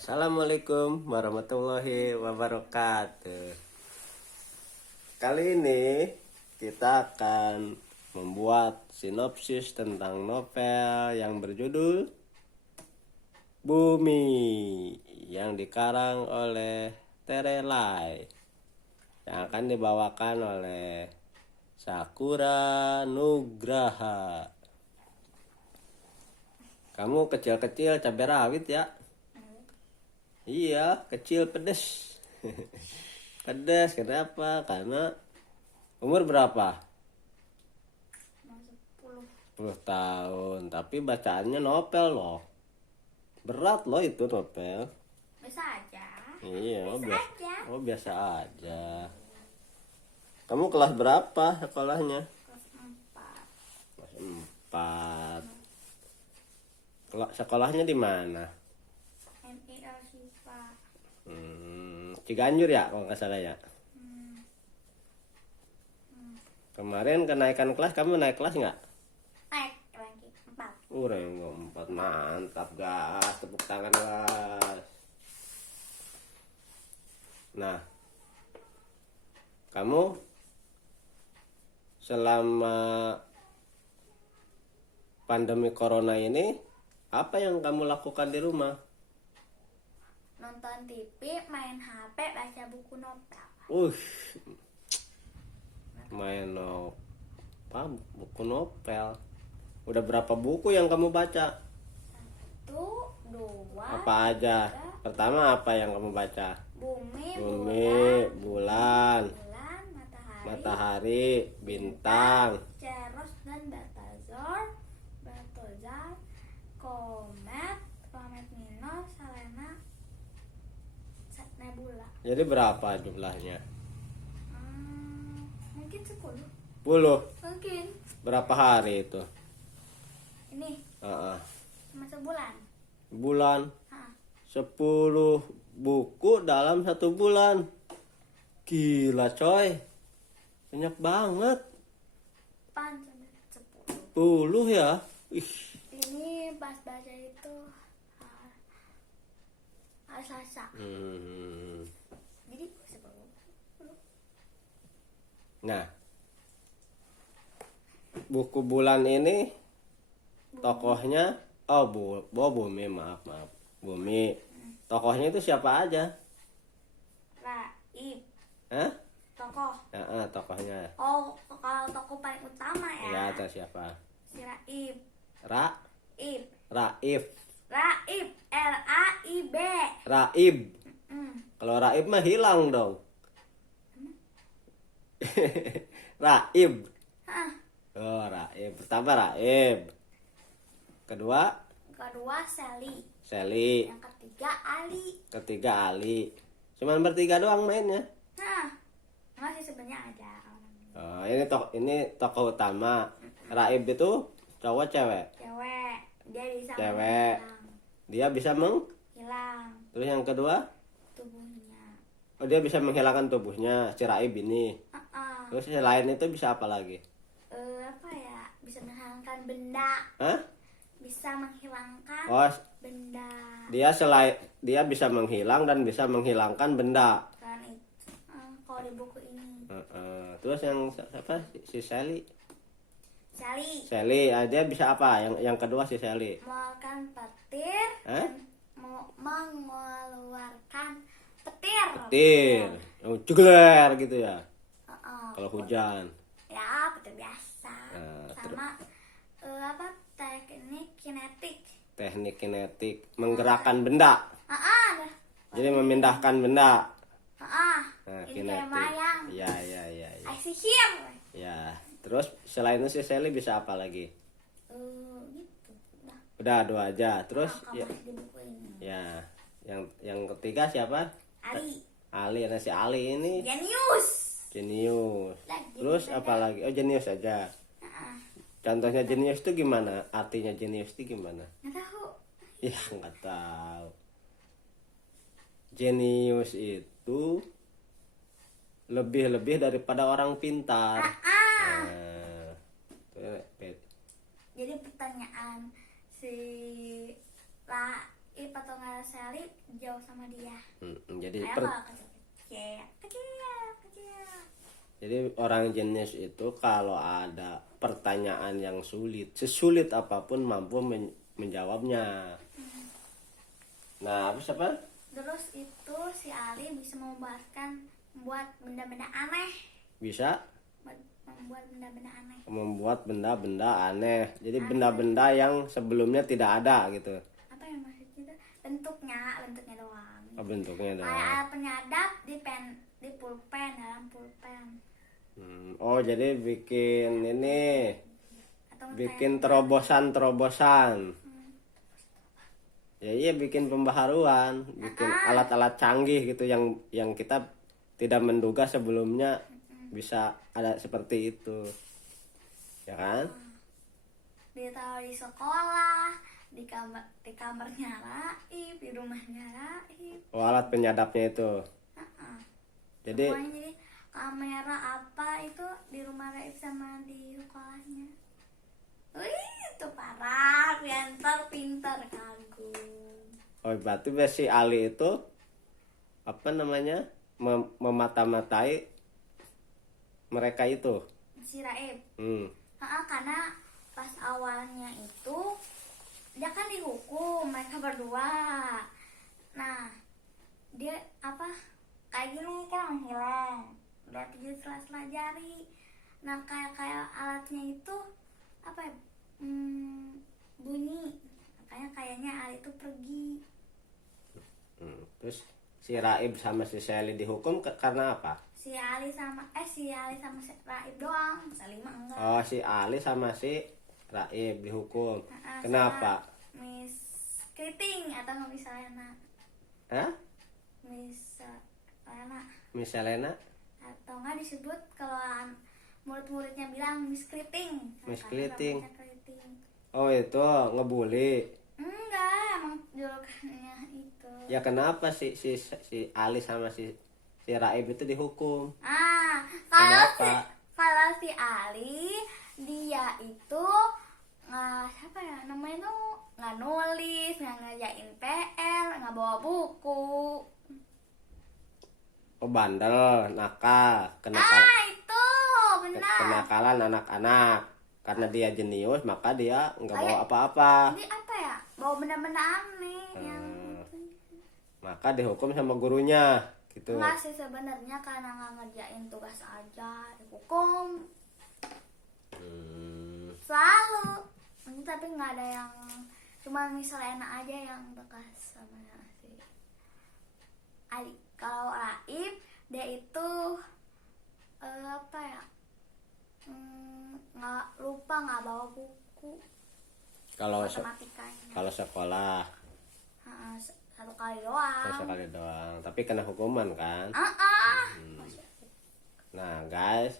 Assalamualaikum warahmatullahi wabarakatuh. Kali ini kita akan membuat sinopsis tentang novel yang berjudul Bumi yang dikarang oleh Terelai, yang akan dibawakan oleh Sakura Nugraha. Kamu kecil-kecil cabai rawit ya? Iya, kecil pedes. Pedes kenapa? Karena umur berapa? 10 tahun. Tapi bacaannya novel loh. Berat loh itu novel. Biasa aja. Iya, Biasa aja. biasa aja. Kamu kelas berapa sekolahnya? Kelas 4. Kelas 4. Sekolahnya di mana? MIL Sipa. Ciganjur ya kalau nggak salah ya. Kemarin kenaikan kelas, kamu naik kelas nggak? Naik lagi 4. Rango 4, mantap gas, tepuk tangan gas. Nah, kamu selama pandemi corona ini apa yang kamu lakukan di rumah? Nonton TV, main HP, baca buku novel. Main buku novel. Udah berapa buku yang kamu baca? 1, 2, Apa aja? 3. Pertama apa yang kamu baca? Bumi, bulan, matahari, matahari, bintang, Ceros dan Baltazar, Komet, planet Minor, Selena, Nebula. Jadi berapa jumlahnya? Mungkin 10. 10. Mungkin. Berapa hari itu? Ini cuma sebulan. Bulan. Hah. 10 buku dalam 1 bulan. Gila coy. Banyak banget. 10 ya. Ini pas baca itu hari Selasa. Jadi 10. Nah, buku bulan ini tokohnya Bumi, maaf. Bumi. Tokohnya itu siapa aja? Raib. Hah? Tokoh. Tokohnya. Oh, kalau tokoh paling utama ya. Ya, ada siapa? Si Raib. Raif. Raib. RAIB. Raib. Kalau Raib mah hilang dong. Raib. Hah. Oh, Raib. Pertama Raib. Kedua Sally. Yang Ketiga Ali. Cuman bertiga doang mainnya. Masih sebenarnya ada orang. Ini tokoh utama. Raib itu cowok cewek? Cewek. Dia bisa Cewek. Dia bisa hilang Terus yang kedua? tubuhnya. Oh, dia bisa menghilangkan tubuhnya si Raib ini. Terus selain itu bisa apa lagi? Apa ya? Bisa menghilangkan benda. Hah? Bisa menghilangkan benda. Dia bisa menghilang dan bisa menghilangkan benda. Kan itu. Kalau di buku ini. Terus yang apa? Si Sally. Sally. Dia bisa apa? Yang kedua si Sally. Mengeluarkan petir. Mengeluarkan petir. Jegler gitu ya. Kalau hujan. Ya, petir biasa. Sama Teknik kinetik. Menggerakkan benda. Jadi memindahkan benda. Ini kayak mayang. Ya. Sihir. Ya. Terus selain itu si Sally bisa apa lagi? Gitu. Udah 2 aja. Terus Di buku ini. ya. Yang ketiga siapa? Ali. Nah, si Ali ini Jenius. Terus apa lagi? Oh, jenius aja. Contohnya jenius itu gimana? Artinya jenius itu gimana? Nggak tahu. Ya, nggak tahu. Jenius itu lebih daripada orang pintar. Jadi pertanyaan si Raib Ip atau nggak Sally jauh sama dia. Jadi Ayah kalau kecil, kecil. jadi orang jenius itu kalau ada pertanyaan yang sulit, sesulit apapun mampu menjawabnya. Nah, apa siapa? Terus itu si Ali bisa membuat benda-benda aneh. Bisa Membuat benda-benda aneh. membuat benda-benda aneh. Jadi benda-benda yang sebelumnya tidak ada gitu. Apa yang maksudnya? Bentuknya doang. Oh, bentuknya Kayak doang. alat penyadap di pulpen, dalam pulpen. Oh, jadi bikin ini, Atau bikin terobosan. Ya iya, bikin pembaharuan, bikin alat-alat canggih gitu yang kita tidak menduga sebelumnya bisa ada seperti itu. Ya kan? ditaruh di sekolah, di kamarnya Raib, di rumahnya Raib. Oh, alat penyadapnya itu. Jadi Pokoknya jadi kamera apa itu di rumah Raib sama di sekolahnya. Wih, itu parah, pintar, kagum. oh, berarti si Ali itu apa namanya? Memata-matai mereka itu. Si Raib. Karena pas awalnya itu dia kan dihukum mereka berdua. Nah, dia apa kayak gini kan menghilang, udah 7 sela-sela jari. Nah, kayak alatnya itu apa ya, bunyi. Makanya kayaknya Ali itu pergi. Terus si Raib sama si Sally dihukum karena apa? Si Ali sama si Raib doang, Salima enggak. Oh, si Ali sama si Raib dihukum. Kenapa? Miss Kriting atau Miss Selena. Hah? Miss Selena. Miss Selena? Atau enggak disebut kalau murid-muridnya bilang Miss Kriting. Miss Karena Kriting. namanya Kriting. Oh, itu ngebully. Enggak, emang julukannya itu. Ya kenapa si Ali sama si Raib itu dihukum? Kalau si Ali dia itu nggak siapa ya namanya tuh, nggak nulis, nggak ngerjain PR, nggak bawa buku. Oh, bandel, nakal, Itu benar. kenakalan anak-anak. Karena dia jenius, maka dia nggak bawa apa-apa. Ini apa ya? Bawa benda-benda aneh yang Maka dihukum sama gurunya, gitu. enggak sih sebenarnya karena nggak ngerjain tugas aja dihukum. Selalu. Tapi nggak ada yang, cuma misalnya enak aja yang bekas sama si Ali. Kalau Raib dia itu apa ya, nggak lupa, nggak bawa buku Kalau matematikanya. kalau sekolah Satu kali doang. sekali doang, tapi kena hukuman kan. Nah guys,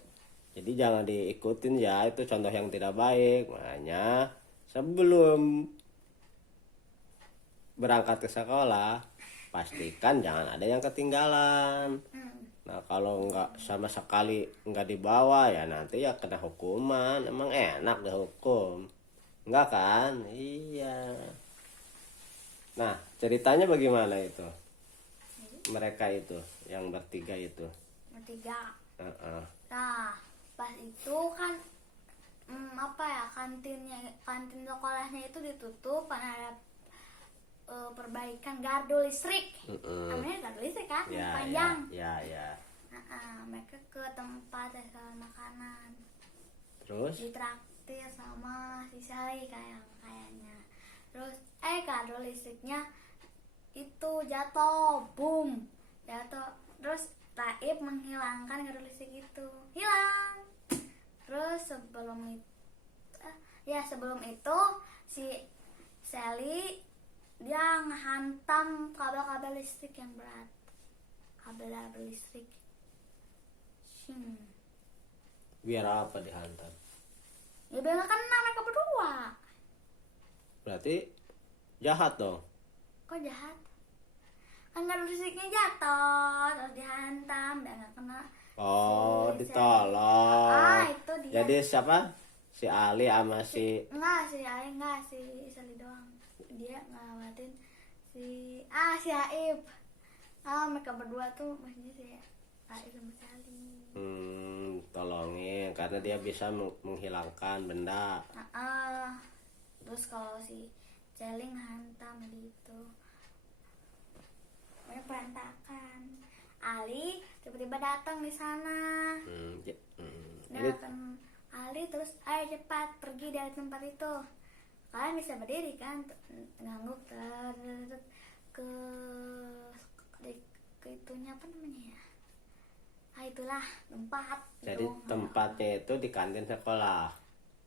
jadi jangan diikutin ya, itu contoh yang tidak baik. Makanya sebelum berangkat ke sekolah, pastikan jangan ada yang ketinggalan. Nah kalau nggak sama sekali nggak dibawa ya nanti ya kena hukuman. Emang enak dihukum? Enggak kan? Iya. Nah ceritanya bagaimana itu? Mereka itu yang bertiga itu. Bertiga. Uh-uh. Nah, pas itu kan apa ya, kantin sekolahnya itu ditutup karena ada perbaikan gardu listrik. Namanya gardu listrik kan, Ya, panjang. ya. Mereka ke tempat restoran makanan. Terus? Ditraktir sama si Sally kayaknya. Terus gardu listriknya itu jatuh, boom, jatuh. Terus Raib menghilangkan gardu listrik itu, hilang. Terus sebelum itu si Sally dia ngehantam kabel-kabel listrik yang berat, kabel listrik. Biar apa dihantam? Ya biar nggak kena mereka berdua. Berarti jahat dong. Kok jahat? Kan gardu listriknya jatuh terus dihantam biar nggak kena. Oh, Si ditolong. itu dia. Jadi siapa? Si Ali sama si Enggak, si Ali enggak, si Sally doang. Dia ngelawatin si Aib. Mereka berdua tuh maksudnya si Aib sama si Ali. Tolongin karena dia bisa menghilangkan benda. Terus kalau si Celing hantam gitu, banyak berantakan. Ali tiba-tiba datang di sana. Datang Ali terus, ayo cepat pergi dari tempat itu. Kalian bisa berdiri kan, ngangguk ke itunya apa namanya ya? Itulah tempat. Jadi tempatnya itu di kantin sekolah.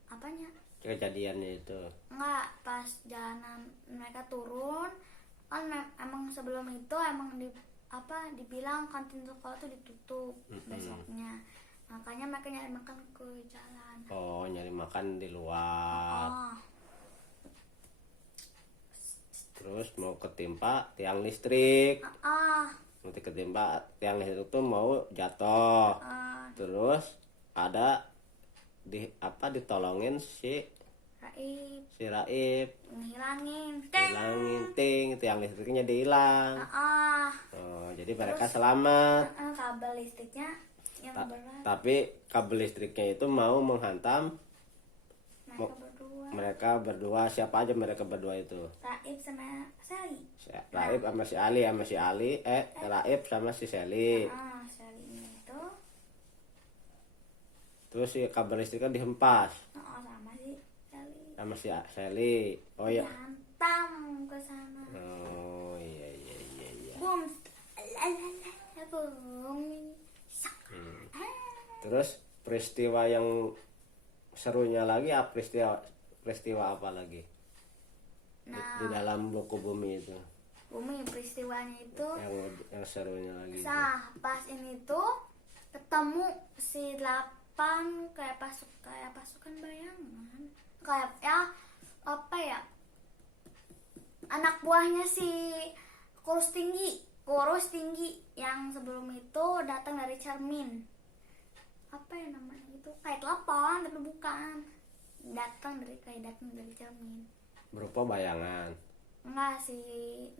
Apanya? Kejadiannya itu. Enggak, pas jalanan mereka turun kan emang sebelum itu emang dibilang kantin sekolah tuh ditutup besoknya. Makanya mereka nyari makan ke jalan. Oh, nyari makan di luar. Terus mau ketimpa tiang listrik. Nanti ketimpa tiang listrik tuh mau jatuh. Terus ada ditolongin si Raib. Ngilangin Ting, tiang listriknya dihilang. Jadi mereka selamat. Kabel listriknya yang berat. Tapi kabel listriknya itu mau menghantam mereka berdua. Siapa aja mereka berdua itu? Raib sama Sally. Raib sama si Ali, Raib sama si Sally. Sally itu. Terus si kabel listriknya dihempas. Sama si Sally. Sama si Sally. Oh ya. Hantam ke sana. Oh iya. Boom. Boom. Terus peristiwa yang serunya lagi peristiwa apa lagi? Di dalam buku Bumi itu. Bumi peristiwanya itu Yang serunya lagi. Pas ini tuh ketemu si 8 kayak pasukan bayangan. Kayak anak buahnya si kurus tinggi yang sebelum itu datang dari cermin. Apa ya namanya itu? Kayak telepon tapi bukan. Datang dari cermin. Berupa bayangan. Enggak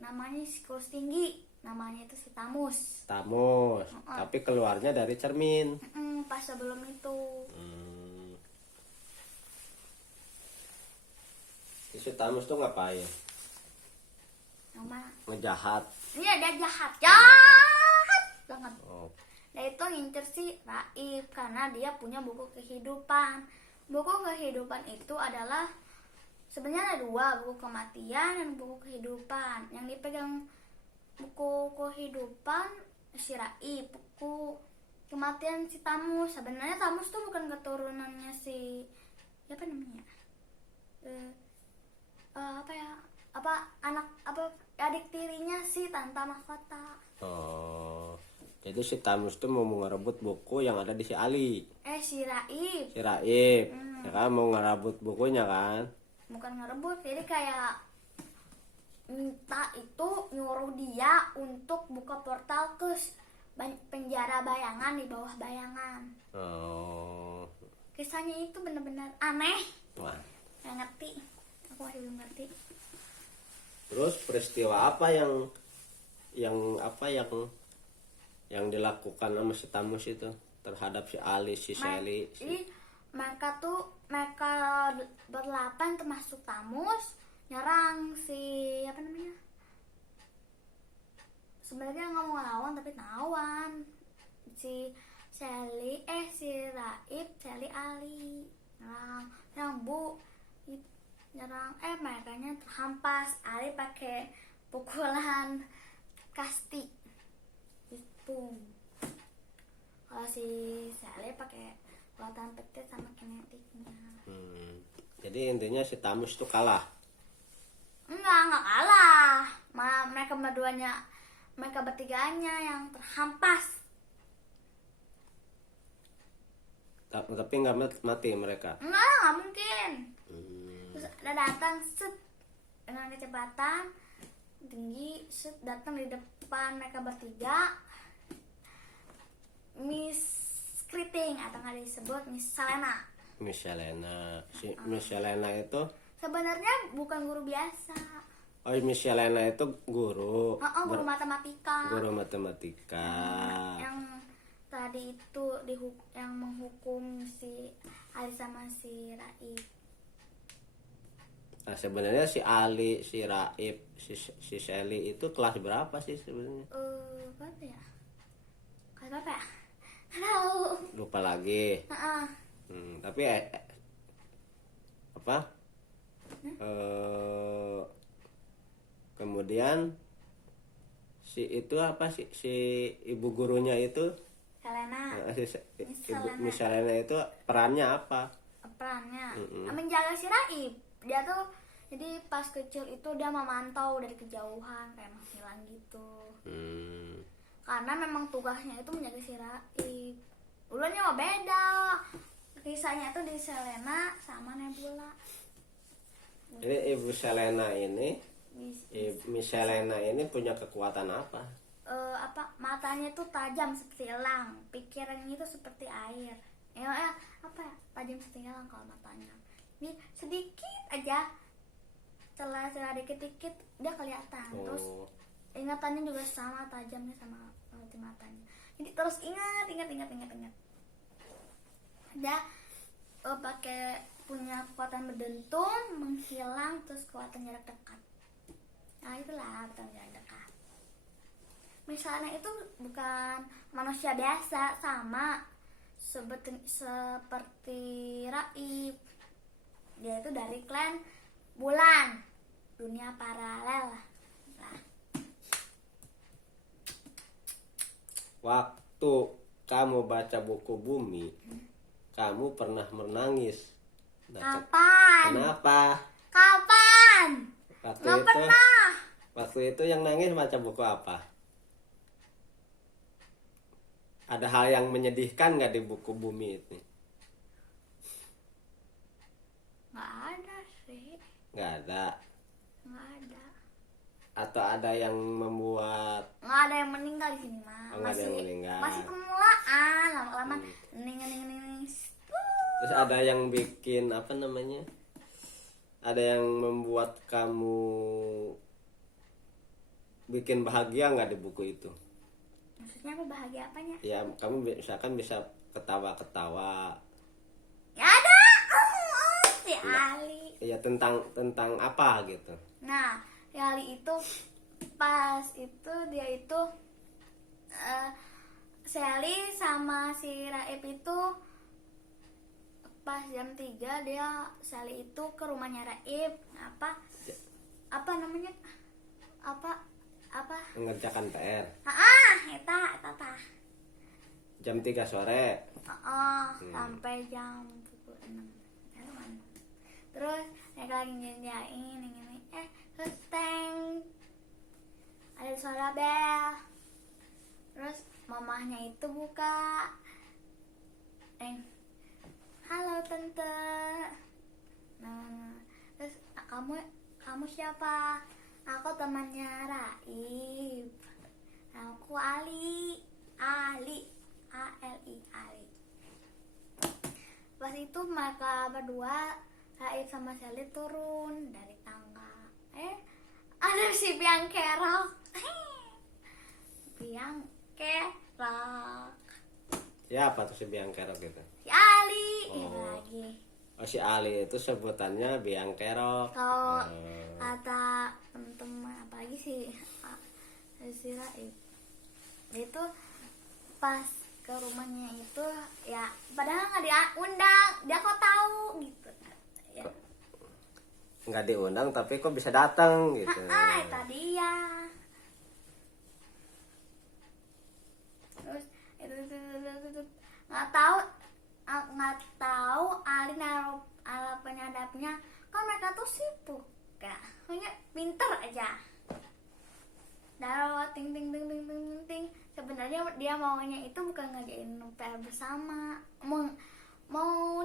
namanya si kurus tinggi. Namanya itu si Tamus. Tapi keluarnya dari cermin. Pas sebelum itu. Si Tamus tuh ngapain? Yang mana? Ngejahat. Iya, dia jahat banget. Dia itu ngincer si Raib karena dia punya buku kehidupan. Buku kehidupan itu adalah sebenarnya ada 2, buku kematian dan buku kehidupan. Yang dipegang buku kehidupan si Raib, buku kematian si Tamus. Sebenarnya Tamus tuh bukan keturunannya si apa namanya? Adik tirinya si Tante Mahkota. Jadi si Tamus tuh mau ngerebut buku yang ada di si Ali. Si Raib. Ya kan mau ngerebut bukunya kan? Bukan ngerebut, jadi kayak minta itu nyuruh dia untuk buka portal ke penjara bayangan di bawah bayangan. Kisahnya itu benar-benar aneh. Wah. Nggak ngerti. Aku masih belum ngerti. Terus peristiwa apa yang dilakukan sama si Tamus itu terhadap si Ali, si Sally? Jadi mereka berlapan termasuk Tamus nyerang si apa namanya? Sebenarnya nggak mau ngelawan tapi nawan. Si Raib, Sally, Ali nyerang mereka terhampas. Ali pakai pukulan kasti. Boom. Kalau si Sally pakai kekuatan petir sama kinetiknya. Jadi intinya si Tamus itu kalah. Enggak kalah. Malah mereka bertiganya yang terhampas. Tapi nggak mati mereka. Nggak mungkin. Terus ada datang dengan kecepatan tinggi, datang di depan mereka bertiga. Miss Kriting atau nggak disebut Miss Selena. Miss Selena itu sebenarnya bukan guru biasa. Oh, Miss Selena itu guru. Guru matematika. Guru matematika. Yang tadi itu yang menghukum si Ali sama si Raib. Nah, sebenarnya si Ali, si Raib, si Sally itu kelas berapa sih sebenarnya? Berapa ya? Kelas berapa ya? Tahu. Lupa lagi. Heeh. Tapi apa? Kemudian si itu apa sih, si ibu gurunya itu Selena. Miss Selena itu perannya apa? Perannya menjaga si Raib. Dia tuh jadi pas kecil itu dia memantau dari kejauhan kayak menghilang gitu. Karena memang tugasnya itu menjaga si Raib. Ulunnya mah beda. Kisahnya itu di Selena sama Nebula. Jadi ibu Selena ini, Miss Selena ini punya kekuatan apa? Matanya tuh tajam seperti elang, pikirannya itu seperti air. Tajam seperti elang kalau matanya. Ini sedikit aja, celah dikit-dikit dia kelihatan. Terus ingatannya juga sama tajamnya sama seperti matanya. Jadi terus ingat. Dia pakai punya kekuatan berdentum, menghilang, terus kekuatan jarak dekat. Nah itulah kekuatan jarak dekat. Misalnya itu bukan manusia biasa, sama seperti Raib. Dia itu dari klan bulan, dunia paralel. Nah. Waktu kamu baca buku Bumi, kamu pernah menangis. Kapan? Kenapa? Kapan? Nggak pernah. Waktu itu yang nangis baca buku apa? Ada hal yang menyedihkan nggak di buku Bumi itu? Nggak ada sih. Nggak ada. Nggak ada. Atau ada yang membuat? Nggak ada yang meninggal di sini mah. Nggak ada yang meninggal. Masih permulaan, lama-lama ning. Terus ada yang bikin apa namanya? Ada yang membuat kamu bikin bahagia nggak di buku itu? Maksudnya apa bahagia apanya? Ya kamu misalkan bisa ketawa-ketawa. Ya ada. Si Ali. Ya tentang apa gitu? Nah, si Ali itu pas itu dia itu si Ali sama si Raib itu pas jam 3 dia Sally itu ke rumahnya Raib. Apa namanya? Apa Mengerjakan PR. Eta tah. Jam 3 sore. Sampai jam pukul 6. Terus mereka lagi ngerjain ini. Terus ada suara bel. Terus mamahnya itu buka. Halo tante. Nah, terus kamu siapa? Aku temannya Raib. Aku Ali. Ali. Pas itu mereka berdua, Raib sama Sally turun dari tangga. Ada si Biang Kerok. Biang Kerok. Siapa tuh si Biang Kerok gitu? Si Ali. Lagi. Oh, si Ali itu sebutannya Biang Kerok. Kalau kata teman-teman apalagi si Raib itu pas ke rumahnya itu ya padahal nggak diundang, dia kok tahu gitu ya. Nggak diundang tapi kok bisa datang gitu. Itu dia. Terus itu nggak tahu Ali naruh alat penyadapnya, kan mereka tuh sibuk ya, hanya pinter aja. Naruh ting. Sebenarnya dia maunya itu bukan ngerjain PR bersama, mau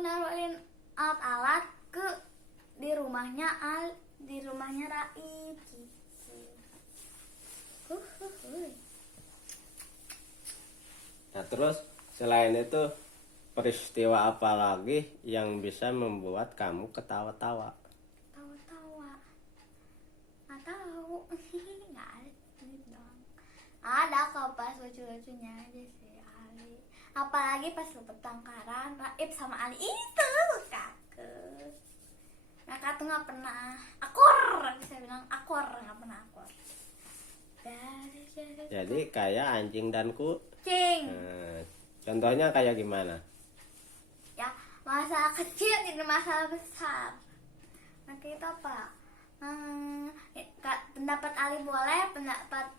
naruhin alat-alat ke di rumahnya Raib gitu. Nah terus selain itu peristiwa apa lagi yang bisa membuat kamu ketawa-tawa? Nggak tahu. apalagi pas pertengkaran Raib sama Ali itu kakek. Mereka tuh nggak pernah akur, bisa bilang akur, nggak pernah akur. Jadi kayak anjing dan Kucing. Contohnya kayak gimana? Ya, masalah kecil jadi masalah besar. Nanti itu apa? Pendapat Ali boleh, pendapat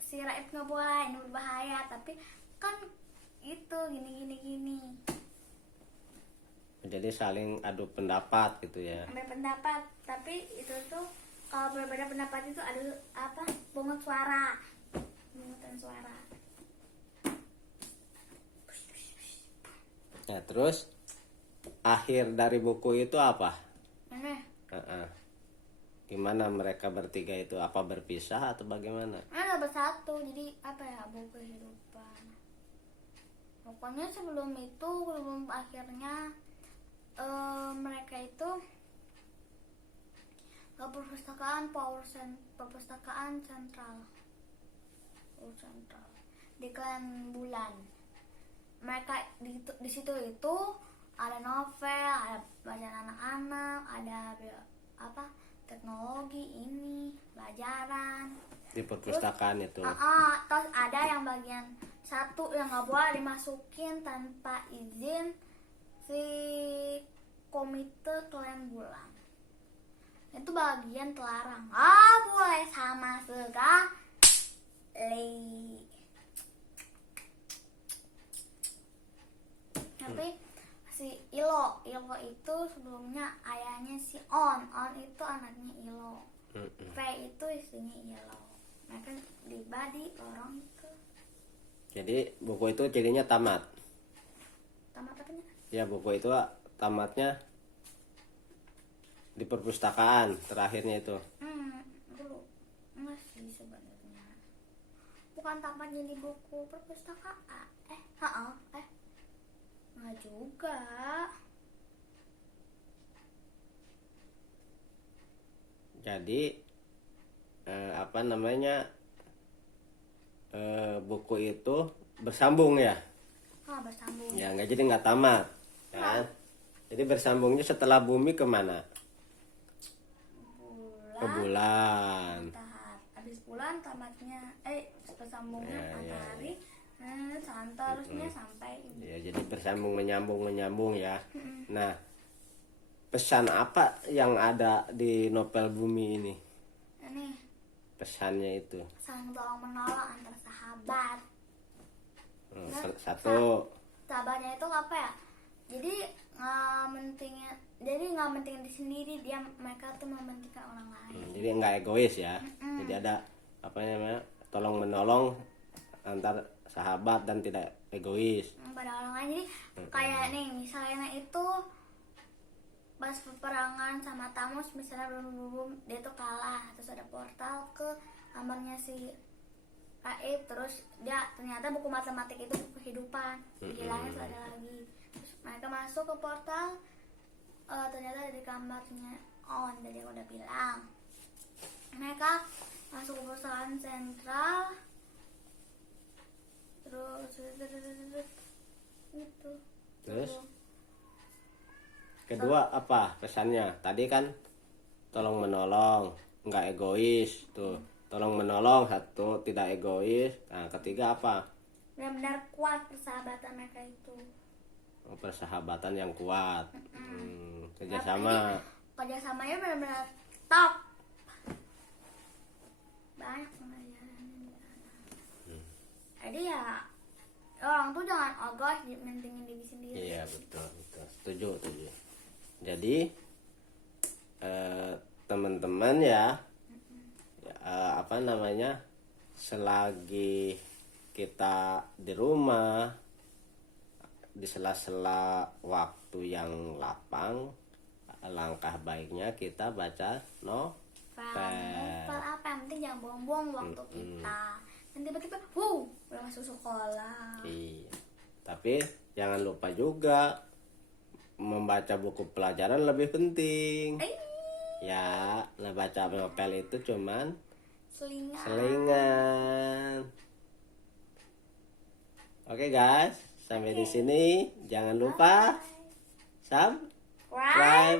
si Raib nggak boleh, ini berbahaya. Tapi kan itu gini. Jadi saling adu pendapat gitu ya. Ambil pendapat, tapi itu tuh kalau berbeda pendapat itu ada apa? Pungutan suara. Nah terus akhir dari buku itu apa? Ini Gimana mereka bertiga itu? Apa berpisah atau bagaimana? ada bersatu, jadi apa ya, buku kehidupan. Pokoknya sebelum akhirnya mereka itu ke perpustakaan sentral di Klan Bulan. Mereka di situ itu ada novel, ada bacaan anak-anak, ada apa teknologi ini, pelajaran Di perpustakaan itu. terus ada yang bagian satu yang nggak boleh dimasukin tanpa izin si komite Klan Bulan. Itu bagian terlarang, boleh sama sekali. Tapi si Ilo itu sebelumnya ayahnya si On itu anaknya Ilo. V itu istrinya Ilo. Mereka tiba di lorong itu. Jadi buku itu jadinya tamat. Tamat apanya? Ya buku itu tamatnya di perpustakaan terakhirnya itu. Dulu masih sebenarnya. Bukan tamatnya di buku perpustakaan. Nggak juga. Jadi apa namanya buku itu bersambung ya? Bersambung. Ya nggak, jadi nggak tamat, kan? Jadi bersambungnya setelah bumi kemana? Ke bulan. Habis bulan tamatnya bersambungnya Ya. matahari. Seterusnya sampai Ya, jadi bersambung menyambung ya. Nah, pesan apa yang ada di novel Bumi ini? ini Pesannya itu saling tolong menolong antar sahabat. satu. Sahabatnya itu apa ya? Jadi nggak mentingin diri sendiri, mereka tuh mementingkan orang lain. Jadi nggak egois ya. Jadi ada apa namanya, tolong menolong antar sahabat dan tidak egois Pada orang lain. Jadi kayak nih misalnya itu pas peperangan sama Thanos, misalnya dia tuh kalah, terus ada portal ke kamarnya si Raib, terus dia ternyata buku matematik itu buku kehidupan, dihilangin terus ada lagi, terus mereka masuk ke portal, ternyata ada di kamarnya On. Jadi aku udah bilang mereka masuk ke perusahaan sentral, terus gitu. terus kedua apa pesannya? Tadi kan tolong menolong, nggak egois tuh. Tolong menolong satu, tidak egois. Nah ketiga apa? Benar-benar kuat persahabatan mereka itu. Persahabatan yang kuat. Kerjasama. Kerjasamanya benar-benar top. Banyak pengajarannya di sana. Jadi ya orang tuh jangan egois, mentingin diri sendiri. Iya betul. Setuju. Jadi teman-teman ya, apa namanya, selagi kita di rumah, di sela-sela waktu yang lapang, langkah baiknya kita baca novel. Apa yang penting jangan buang-buang waktu kita. Dan tiba-tiba udah masuk sekolah. Iya. Tapi jangan lupa juga membaca buku pelajaran lebih penting. Ya, baca novel itu cuman selingan. Oke guys, Sampai di sini, jangan lupa Right. subscribe